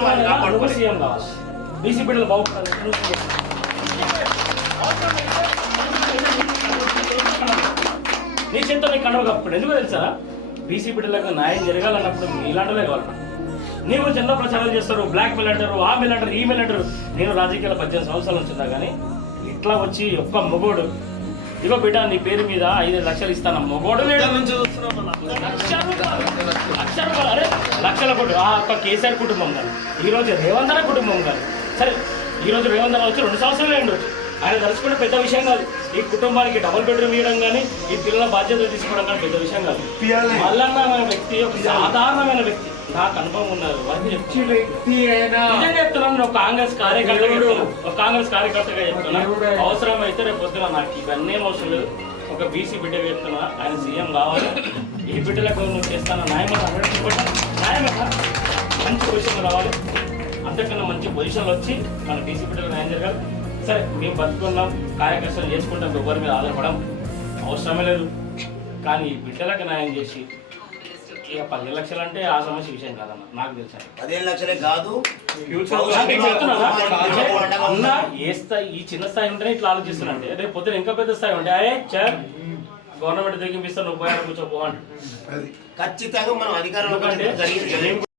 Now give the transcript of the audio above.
కుటుంబాన్ని నువ్వు కాపాడుకోవాలి సీఎం కావాలి బీసీ బిడ్డలు బాగుపడాలి నువ్వు సీఎం. నీ చేతితో నీకు కండవ కప్పుడు ఎందుకు తెలుసా? బీసీ బిడ్డలకు న్యాయం జరగాలన్నప్పుడు ఇలాంటివే కావాలి. నీ గురించి ఎన్నో ప్రచారాలు చేస్తారు బ్లాక్ మెయిల్ అంటారు ఆ మెయిల్ అంటారు ఈ మెయిల్ అంటారు. నేను రాజకీయాల పద్దెనిమిది సంవత్సరాల నుంచి ఉన్నా కానీ ఇట్లా వచ్చి ఒక్క మొగోడు ఇగో బిడ్డ నీ పేరు మీద ఐదు లక్షలు ఇస్తాను మొగోడు లేడు. లక్షల కోటి ఆ ఒక్క కేసీఆర్ కుటుంబం కాదు ఈ రోజు రేవంత్ అన్న కుటుంబం కాదు సరే ఈ రోజు రేవంత్ అన్న వచ్చి రెండు సంవత్సరాలు వచ్చి ఆయన తలుచుకుంటే పెద్ద విషయం కాదు. ఈ కుటుంబానికి డబుల్ బెడ్రూమ్ ఇవ్వడం కానీ ఈ పిల్లల బాధ్యతలు తీసుకోవడం కానీ పెద్ద విషయం కాదు. మల్లన్న వ్యక్తి ఒక సాధారణమైన వ్యక్తి. నాకు అనుభవం ఉన్నారు నిజంగా చెప్తున్నాను నేను కాంగ్రెస్ కార్యకర్తగా చెప్తున్నా. ఒక కాంగ్రెస్ కార్యకర్తగా చెప్తున్నా. దేవుడే. అవసరం అయితే రేపు పొద్దున నాకు ఇవన్నీ అవసరం లేదు. ఒక బీసీ బిడ్డగా చెప్తున్నా. ఆయన సీఎం కావాలి. ఈ బిడ్డలకు నువ్వు చేస్తాను. న్యాయమైన హండ్రెడ్ పర్సెంట్ అంతకన్నా మంచి పొజిషన్లో వచ్చి మన బీసీ బిడ్డలకు న్యాయం జరగాలి సరే మేము బతుకున్నాం కార్యకర్తలు చేసుకుంటాం ఎవరి మీద ఆధారపడం అవసరమే లేదు. కానీ ఈ బిడ్డలకు న్యాయం చేసి ఇక పదిహేను లక్షలు అంటే ఆ సమస్య విషయం కాదన్న నాకు తెలుసు పదిహేను లక్షలే కాదు? అన్న ఏ స్థాయి ఈ చిన్న స్థాయి ఉంటేనే ఇట్లా ఆలోచిస్తున్నాంటే రేపు పొద్దున ఇంకా పెద్ద స్థాయి ఉంటే అయ్యే చర్ గవర్నమెంట్ తెగింపిస్తాను నువ్వు పోయాడు కూర్చోపో ఖచ్చితంగా మనం అధికారంలో